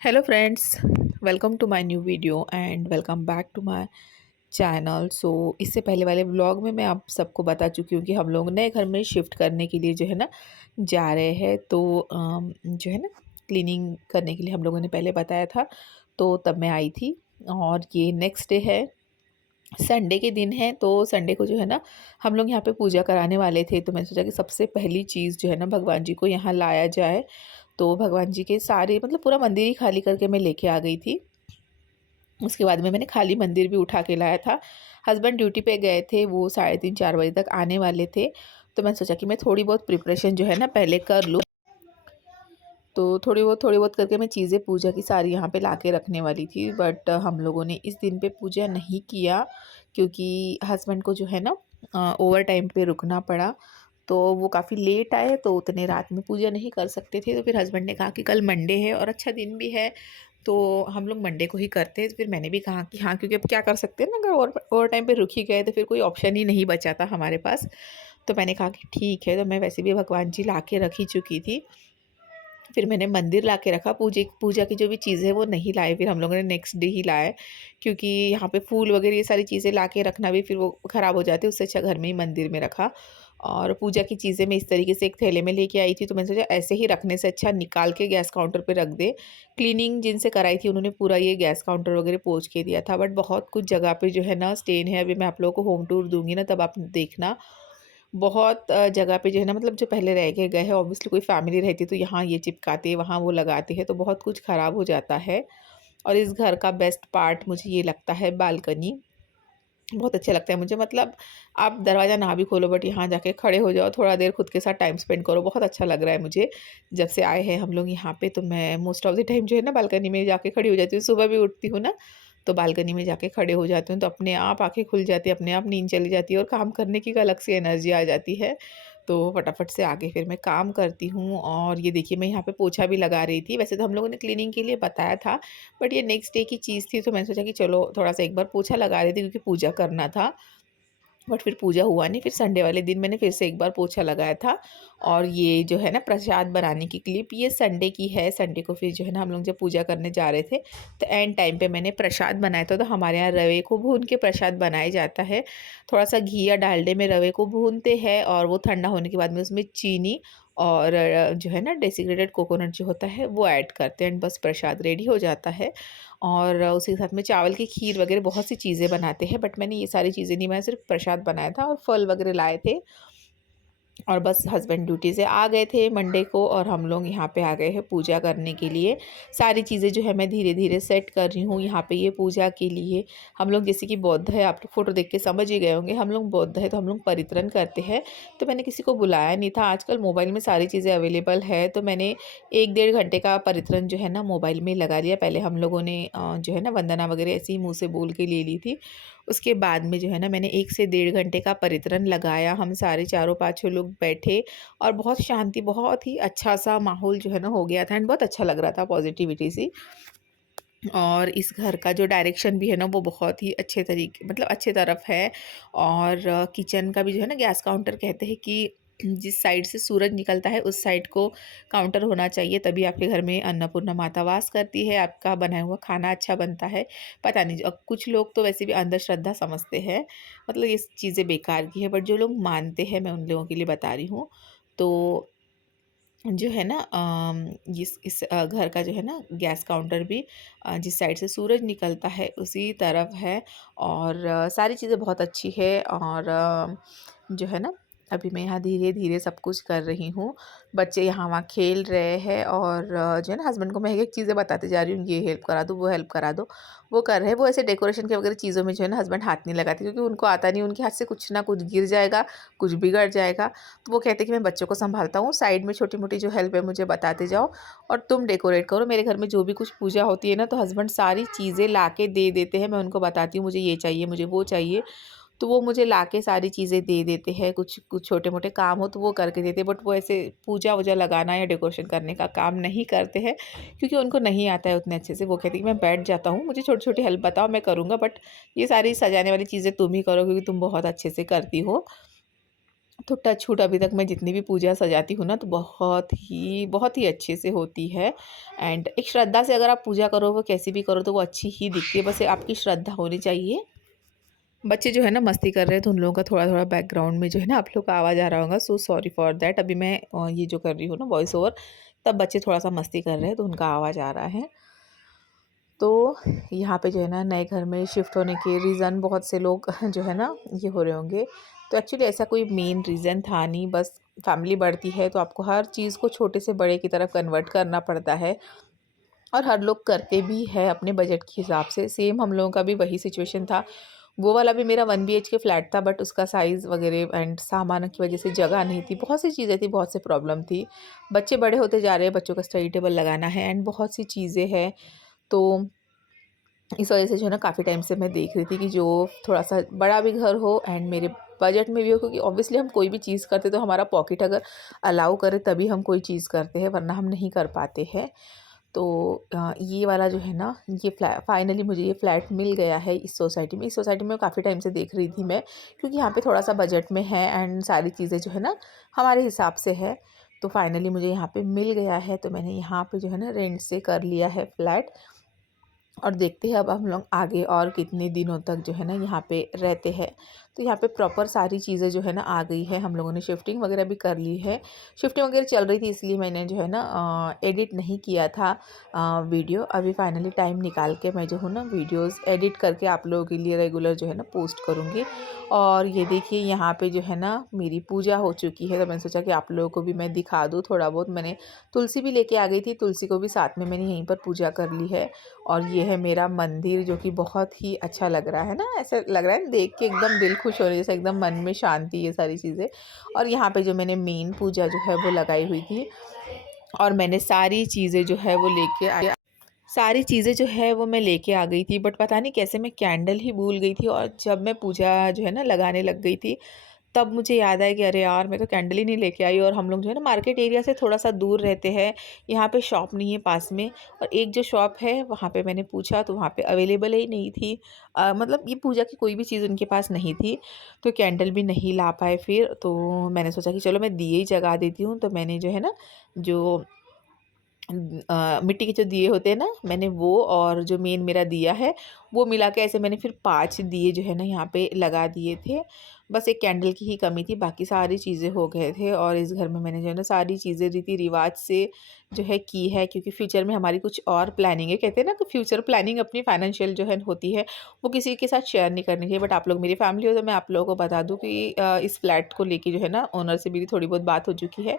Hello friends, welcome to my new video and welcome back to my channel. So इससे पहले वाले vlog में मैं आप सबको बता चुकी हूँ कि हम लोग नए घर में शिफ्ट करने के लिए जो है ना जा रहे हैं। तो जो है ना क्लीनिंग करने के लिए हम लोगों ने पहले बताया था, तो तब मैं आई थी। और ये नेक्स्ट डे है, संडे के दिन है। तो संडे को जो है ना हम लोग यहाँ पे पूजा कराने वाले थे। तो मैंने सोचा कि सबसे पहली चीज़ जो है ना भगवान जी को यहाँ लाया जाए। तो भगवान जी के सारे मतलब पूरा मंदिर ही खाली करके मैं लेके आ गई थी। उसके बाद में मैंने खाली मंदिर भी उठा के लाया था। हस्बैंड ड्यूटी पे गए थे, वो 3:30-4 बजे तक आने वाले थे। तो मैंने सोचा कि मैं थोड़ी बहुत प्रिपरेशन जो है ना पहले कर लूँ। तो थोड़ी बहुत करके मैं चीज़ें पूजा की सारी यहाँ पे लाके रखने वाली थी। बट हम लोगों ने इस दिन पे पूजा नहीं किया, क्योंकि हस्बैंड को जो है ना ओवर टाइम पे रुकना पड़ा। तो वो काफ़ी लेट आए, तो उतने रात में पूजा नहीं कर सकते थे। तो फिर हस्बैंड ने कहा कि कल मंडे है और अच्छा दिन भी है, तो हम लोग मंडे को ही करते हैं। फिर मैंने भी कहा कि हाँ, क्योंकि अब क्या कर सकते हैं ना, अगर ओवर टाइम पे रुक ही गए तो फिर कोई ऑप्शन ही नहीं बचा था हमारे पास। तो मैंने कहा कि ठीक है। तो मैं वैसे भी भगवान जी ला के रख ही चुकी थी। फिर मैंने मंदिर ला के रखा, पूजा की जो भी चीज़ें हैं वो नहीं लाए, फिर हम लोगों ने नेक्स्ट डे ही लाए। क्योंकि यहाँ पे फूल वगैरह ये सारी चीज़ें ला के रखना भी फिर वो ख़राब हो जाते, उससे अच्छा घर में ही मंदिर में रखा। और पूजा की चीज़ें मैं इस तरीके से एक थैले में लेके आई थी। तो मैंने सोचा ऐसे ही रखने से अच्छा निकाल के गैस काउंटर पे रख दे। क्लीनिंग जिनसे कराई थी उन्होंने पूरा ये गैस काउंटर वगैरह पोंछ के दिया था। बट बहुत कुछ जगह पे जो है ना स्टेन है। अभी मैं आप लोगों को होम टूर दूँगी ना, तब आप देखना। बहुत जगह पे जो है ना, मतलब जो पहले रह के गए हैं, ऑब्वियसली कोई फैमिली रहती है तो यहाँ ये चिपकाते, वहाँ वो लगाते हैं, तो बहुत कुछ ख़राब हो जाता है। और इस घर का बेस्ट पार्ट मुझे ये लगता है बालकनी। बहुत अच्छा लगता है मुझे, मतलब आप दरवाज़ा ना भी खोलो बट यहाँ जाके खड़े हो जाओ, थोड़ा देर खुद के साथ टाइम स्पेंड करो, बहुत अच्छा लग रहा है मुझे। जब से आए हैं हम लोग यहाँ पे, तो मैं मोस्ट ऑफ द टाइम जो है ना बालकनी में जाके खड़ी हो जाती हूँ। सुबह भी उठती हूँ ना, तो बालकनी में जाके खड़े हो जाती हूँ, तो अपने आप आँखें खुल जाती है, अपने आप नींद चली जाती है और काम करने की एक अलग सी एनर्जी आ जाती है। तो फटाफट से आके फिर मैं काम करती हूँ। और ये देखिए मैं यहाँ पे पोछा भी लगा रही थी। वैसे तो हम लोगों ने क्लीनिंग के लिए बताया था, बट ये नेक्स्ट डे की चीज़ थी, तो मैंने सोचा कि चलो थोड़ा-सा एक बार पोछा लगा रही थी, क्योंकि पूजा करना था। बट फिर पूजा हुआ नहीं। फिर संडे वाले दिन मैंने फिर से एक बार पोछा लगाया था। और ये जो है ना प्रसाद बनाने की क्लिप, ये संडे की है। संडे को फिर जो है ना हम लोग जब पूजा करने जा रहे थे, तो एंड टाइम पे मैंने प्रसाद बनाया था। तो हमारे यहाँ रवे को भून के प्रसाद बनाया जाता है। थोड़ा सा घी या डालडे में रवे को भूनते हैं, और वो ठंडा होने के बाद में उसमें चीनी और जो है ना डेसिकेटेड कोकोनट जो होता है वो ऐड करते हैं, एंड बस प्रसाद रेडी हो जाता है। और उसी के साथ में चावल की खीर वगैरह बहुत सी चीज़ें बनाते हैं, बट मैंने ये सारी चीज़ें नहीं, मैं सिर्फ प्रसाद बनाया था और फल वगैरह लाए थे। और बस हस्बैंड ड्यूटी से आ गए थे मंडे को, और हम लोग यहाँ पे आ गए हैं पूजा करने के लिए। सारी चीज़ें जो है मैं धीरे धीरे सेट कर रही हूँ यहाँ पे ये पूजा के लिए। हम लोग जैसे कि बौद्ध है, आप लोग फ़ोटो देख के समझ ही गए होंगे, हम लोग बौद्ध है तो हम लोग परित्रण करते हैं। तो मैंने किसी को बुलाया नहीं था, आजकल मोबाइल में सारी चीज़ें अवेलेबल है, तो मैंने 1-1.5 घंटे का परित्रण जो है ना मोबाइल में लगा लिया। पहले हम लोगों ने जो है ना वंदना वगैरह ऐसे ही मुँह से बोल के ले ली थी। उसके बाद में जो है ना मैंने 1 से 1.5 घंटे का परित्रण लगाया। हम सारे चारों पाँचों लोग बैठे, और बहुत शांति, बहुत ही अच्छा सा माहौल जो है ना हो गया था, एंड बहुत अच्छा लग रहा था, पॉजिटिविटी सी। और इस घर का जो डायरेक्शन भी है ना वो बहुत ही अच्छे तरीके, मतलब अच्छे तरफ है। और किचन का भी जो है ना, गैस काउंटर कहते हैं कि जिस साइड से सूरज निकलता है उस साइड को काउंटर होना चाहिए, तभी आपके घर में अन्नपूर्णा माता वास करती है, आपका बनाया हुआ खाना अच्छा बनता है। पता नहीं, अब कुछ लोग तो वैसे भी अंधश्रद्धा समझते हैं, मतलब ये चीज़ें बेकार की है, बट जो लोग मानते हैं मैं उन लोगों के लिए बता रही हूँ। तो जो है ना इस घर का जो है ना गैस काउंटर भी जिस साइड से सूरज निकलता है उसी तरफ है। और सारी चीज़ें बहुत अच्छी है। और जो है ना अभी मैं यहाँ धीरे धीरे सब कुछ कर रही हूँ। बच्चे यहाँ वहाँ खेल रहे हैं, और जो है ना हस्बैंड को मैं एक एक चीज़ें बताते जा रही हूँ, ये हेल्प करा दो, वो हेल्प करा दो। वो कर रहे हैं, वो ऐसे डेकोरेशन के वगैरह चीज़ों में जो है ना हस्बैंड हाथ नहीं लगाते, क्योंकि उनको आता नहीं, उनके हाथ से कुछ ना कुछ गिर जाएगा, कुछ बिगड़ जाएगा। तो वो कहते हैं कि मैं बच्चों को सँभालता हूँ, साइड में छोटी-मोटी जो हेल्प है मुझे बताते जाओ, और तुम डेकोरेट करो। मेरे घर में जो भी कुछ पूजा होती है ना, तो हस्बैंड सारी चीज़ें लाके दे देते हैं। मैं उनको बताती हूँ मुझे ये चाहिए, मुझे वो चाहिए, तो वो मुझे लाके सारी चीज़ें दे देते हैं। कुछ कुछ छोटे-मोटे काम हो तो वो करके देते हैं, बट वो ऐसे पूजा-वूजा लगाना या डेकोरेशन करने का काम नहीं करते हैं, क्योंकि उनको नहीं आता है उतने अच्छे से। वो कहते हैं कि मैं बैठ जाता हूँ, मुझे छोटी-छोटी हेल्प बताओ, मैं करूँगा, बट ये सारी सजाने वाली चीज़ें तुम ही करो, क्योंकि तुम बहुत अच्छे से करती हो। तो टच वुड अभी तक मैं जितनी भी पूजा सजाती हूँ ना, तो बहुत ही अच्छे से होती है। एंड एक श्रद्धा से अगर आप पूजा करो, वो कैसी भी करो, तो वो अच्छी ही दिखती है। बस ये आपकी श्रद्धा होनी चाहिए। बच्चे जो है ना मस्ती कर रहे हैं, तो उन लोगों का थोड़ा-थोड़ा बैकग्राउंड में जो है ना आप लोग का आवाज़ आ रहा होगा, सो सॉरी फॉर दैट। अभी मैं ये जो कर रही हूँ ना वॉइस ओवर, तब बच्चे थोड़ा-सा मस्ती कर रहे हैं, तो उनका आवाज़ आ रहा है। तो यहाँ पे जो है ना नए घर में शिफ्ट होने के रीज़न बहुत से लोग जो है ना ये हो रहे होंगे। तो एक्चुअली ऐसा कोई मेन रीज़न था नहीं, बस फैमिली बढ़ती है तो आपको हर चीज़ को छोटे से बड़े की तरफ कन्वर्ट करना पड़ता है। और हर लोग करते भी है अपने बजट के हिसाब से। सेम हम लोगों का भी वही सिचुएशन था। वो वाला भी मेरा 1 बीएचके फ्लैट था, बट उसका साइज़ वगैरह एंड सामान की वज़ह से जगह नहीं थी। बहुत सी चीज़ें थी, बहुत से प्रॉब्लम थी। बच्चे बड़े होते जा रहे हैं, बच्चों का स्टडी टेबल लगाना है एंड बहुत सी चीज़ें हैं। तो इस वज़ह से जो है ना काफ़ी टाइम से मैं देख रही थी कि जो थोड़ा-सा बड़ा भी घर हो एंड मेरे बजट में भी हो, क्योंकि ऑब्वियसली हम कोई भी चीज़ करते तो हमारा पॉकेट अगर अलाउ करे तभी हम कोई चीज़ करते हैं, वरना हम नहीं कर पाते हैं। तो ये वाला जो है ना, ये फाइनली मुझे ये फ्लैट मिल गया है इस सोसाइटी में। इस सोसाइटी में काफ़ी टाइम से देख रही थी मैं, क्योंकि यहाँ पे थोड़ा-सा बजट में है एंड सारी चीज़ें जो है ना हमारे हिसाब से है। तो फाइनली मुझे यहाँ पे मिल गया है, तो मैंने यहाँ पे जो है ना रेंट से कर लिया है फ्लैट। और देखते हैं अब हम लोग आगे और कितने दिनों तक जो है ना यहाँ पे रहते हैं। तो यहाँ पे प्रॉपर सारी चीज़ें जो है ना आ गई है, हम लोगों ने शिफ्टिंग वगैरह भी कर ली है। शिफ्टिंग वगैरह चल रही थी, इसलिए मैंने जो है ना एडिट नहीं किया था वीडियो। अभी फाइनली टाइम निकाल के मैं जो हूँ ना वीडियोस एडिट करके आप लोगों के लिए रेगुलर जो है ना पोस्ट करूँगी। और ये देखिए यहाँ पे जो है ना मेरी पूजा हो चुकी है, तो मैंने सोचा कि आप लोगों को भी मैं दिखा दूँ थोड़ा बहुत। मैंने तुलसी भी लेके आ गई थी, तुलसी को भी साथ में मैंने यहीं पर पूजा कर ली है। और ये है मेरा मंदिर, जो कि बहुत ही अच्छा लग रहा है ना, ऐसा लग रहा है ना देख के एकदम दिल खुश हो रहा है, जैसे एकदम मन में शांति, ये सारी चीज़ें। और यहाँ पे जो मैंने मेन पूजा जो है वो लगाई हुई थी, और मैंने सारी चीज़ें जो है वो मैं लेके आ गई थी, बट पता नहीं कैसे मैं कैंडल ही भूल गई थी। और जब मैं पूजा जो है ना लगाने लग गई थी, तब मुझे याद आया कि अरे यार, मैं तो कैंडल ही नहीं लेके आई। और हम लोग जो है ना मार्केट एरिया से थोड़ा-सा दूर रहते हैं, यहाँ पे शॉप नहीं है पास में। और एक जो शॉप है वहाँ पे मैंने पूछा, तो वहाँ पे अवेलेबल ही नहीं थी। मतलब ये पूजा की कोई भी चीज़ उनके पास नहीं थी, तो कैंडल भी नहीं ला पाए फिर। तो मैंने सोचा कि चलो मैं दिए ही जगा देती हूँ। तो मैंने जो है ना, जो मिट्टी के जो दिए होते हैं ना, मैंने वो और जो मेन मेरा दिया है, वो मिला के ऐसे मैंने फिर 5 दिए जो है ना यहाँ पे लगा दिए थे। बस एक कैंडल की ही कमी थी, बाकी सारी चीज़ें हो गए थे। और इस घर में मैंने जो है ना सारी चीज़ें रीति-रिवाज से जो है की है, क्योंकि फ्यूचर में हमारी कुछ और प्लानिंग है। कहते हैं ना कि फ्यूचर प्लानिंग अपनी फाइनेंशियल जो है होती है, वो किसी के साथ शेयर नहीं करनी चाहिए। बट आप लोग मेरी फैमिली हो, तो मैं आप लोगों को बता दूँ कि इस फ्लैट को लेके जो है ना ओनर से मेरी थोड़ी बहुत बात हो चुकी है।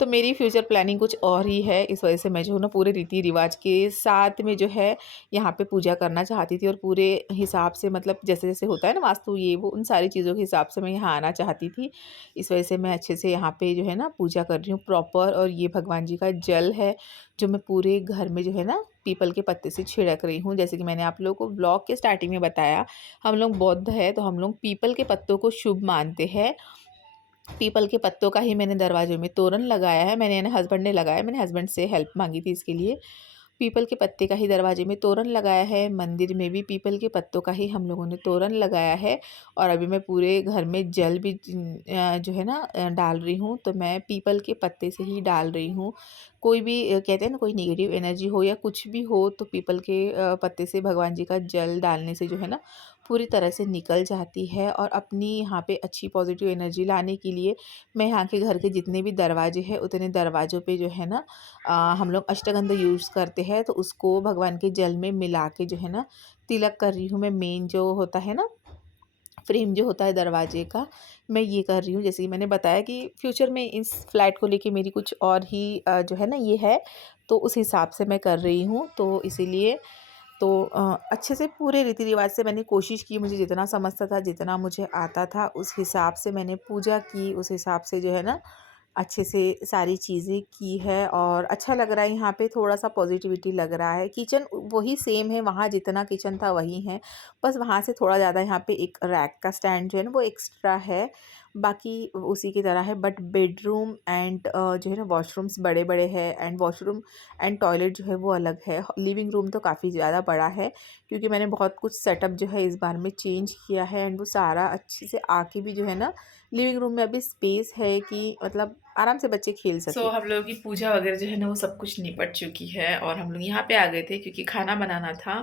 तो मेरी फ्यूचर प्लानिंग कुछ और ही है। इस वजह से मैं जो हूँ ना पूरे रीति-रिवाज के साथ में जो है यहाँ पे पूजा करना चाहती थी, और पूरे हिसाब से, मतलब जैसे-जैसे होता है ना वास्तु ये वो, उन सारी चीज़ों के हिसाब से मैं यहाँ आना चाहती थी। इस वजह से मैं अच्छे से यहाँ पे जो है ना पूजा कर रही हूँ प्रॉपर। और ये भगवान जी का जल है, जो मैं पूरे घर में जो है ना पीपल के पत्ते से छिड़क रही हूँ। जैसे कि मैंने आप लोगों को ब्लॉग के स्टार्टिंग में बताया, हम लोग बौद्ध हैं, तो हम लोग पीपल के पत्तों को शुभ मानते हैं। पीपल के पत्तों का ही मैंने दरवाज़े में तोरण लगाया है। मैंने हस्बैंड ने लगाया, मैंने हस्बैंड से हेल्प माँगी थी इसके लिए। पीपल के पत्ते का ही दरवाजे में तोरण लगाया है, मंदिर में भी पीपल के पत्तों का ही हम लोगों ने तोरण लगाया है। और अभी मैं पूरे घर में जल भी जो है ना डाल रही हूँ, तो मैं पीपल के पत्ते से ही डाल रही हूँ। कोई भी कहते हैं ना, कोई नेगेटिव एनर्जी हो या कुछ भी हो, तो पीपल के पत्ते से भगवान जी का जल डालने से जो है ना पूरी तरह से निकल जाती है। और अपनी यहाँ पे अच्छी पॉजिटिव एनर्जी लाने के लिए मैं यहाँ के घर के जितने भी दरवाजे हैं, उतने दरवाज़ों पे जो है ना हम लोग अष्टगंध यूज़ करते हैं, तो उसको भगवान के जल में मिला के जो है ना तिलक कर रही हूँ मैं। मेन जो होता है ना फ्रेम जो होता है दरवाजे का, मैं ये कर रही हूँ। जैसे कि मैंने बताया कि फ्यूचर में इस फ्लैट को लेके मेरी कुछ और ही जो है ना ये है, तो उस हिसाब से मैं कर रही हूँ। तो इसीलिए तो अच्छे से पूरे रीति-रिवाज से मैंने कोशिश की, मुझे जितना समझता था, जितना मुझे आता था, उस हिसाब से मैंने पूजा की, उस हिसाब से जो है ना अच्छे से सारी चीज़ें की है। और अच्छा लग रहा है, यहाँ पे थोड़ा-सा पॉज़िटिविटी लग रहा है। किचन वही सेम है, वहाँ जितना किचन था वही है। बस वहाँ से थोड़ा ज़्यादा यहाँ पे एक रैक का स्टैंड जो है ना वो एक्स्ट्रा है, बाकी उसी की तरह है। बट बेडरूम एंड जो है ना वॉशरूम्स बड़े-बड़े हैं, एंड वॉशरूम एंड टॉयलेट जो है वो अलग है। लिविंग रूम तो काफ़ी ज़्यादा बड़ा है, क्योंकि मैंने बहुत कुछ सेटअप जो है इस बार में चेंज किया है, एंड वो सारा अच्छे से आके भी जो है ना लिविंग रूम में अभी स्पेस है कि मतलब आराम से बच्चे खेल सके। हम लोगों की पूजा वगैरह जो है ना वो सब कुछ निपट चुकी है, और हम लोग यहाँ पे आ गए थे क्योंकि खाना बनाना था।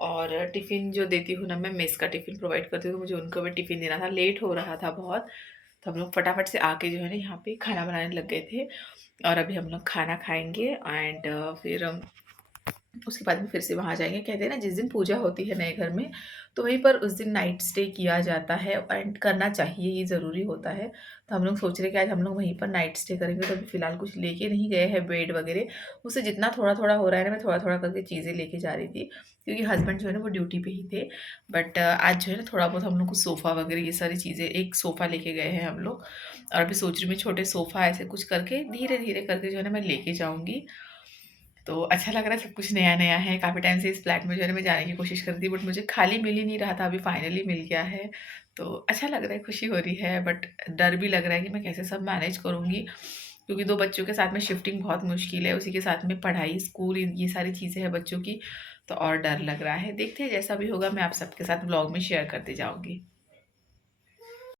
और टिफ़िन जो देती हूँ ना मैं, मेस का टिफ़िन प्रोवाइड करती हूँ, तो मुझे उनको भी टिफ़िन देना था, लेट हो रहा था बहुत। तो हम लोग फटाफट से आके जो है ना यहाँ पे खाना बनाने लग गए थे। और अभी हम लोग खाना खाएंगे, एंड फिर उसके बाद में फिर से वहाँ जाएँगे। कहते हैं ना जिस दिन पूजा होती है नए घर में, तो वहीं पर उस दिन नाइट स्टे किया जाता है, एंड करना चाहिए, ये ज़रूरी होता है। तो हम लोग सोच रहे हैं कि आज हम लोग वहीं पर नाइट स्टे करेंगे। तो अभी फ़िलहाल कुछ लेके नहीं गए हैं बेड वगैरह। मुझसे जितना थोड़ा-थोड़ा हो रहा है ना, मैं थोड़ा-थोड़ा करके चीज़ें लेके जा रही थी, क्योंकि हस्बैंड जो है ना वो ड्यूटी पे ही थे। बट आज जो है ना थोड़ा बहुत हम लोग को सोफ़ा वगैरह ये सारी चीज़ें, एक सोफ़ा लेके गए हैं हम लोग। और अभी सोच रही हूँ मैं छोटे सोफ़ा ऐसे कुछ करके धीरे-धीरे करके जो है ना मैं लेके जाऊँगी। तो अच्छा लग रहा है, सब कुछ नया-नया है। काफ़ी टाइम से इस फ्लैट में जो है ना मैं जाने की कोशिश कर रही थी, बट मुझे खाली मिल ही नहीं रहा था, अभी फाइनली मिल गया है। तो अच्छा लग रहा है, खुशी हो रही है, बट डर भी लग रहा है कि मैं कैसे सब मैनेज करूँगी, क्योंकि 2 बच्चों के साथ में शिफ्टिंग बहुत मुश्किल है, उसी के साथ में पढ़ाई, स्कूल, ये सारी चीज़ें हैं बच्चों की, तो और डर लग रहा है। देखते हैं जैसा भी होगा, मैं आप सबके साथ व्लॉग में शेयर करती जाऊँगी।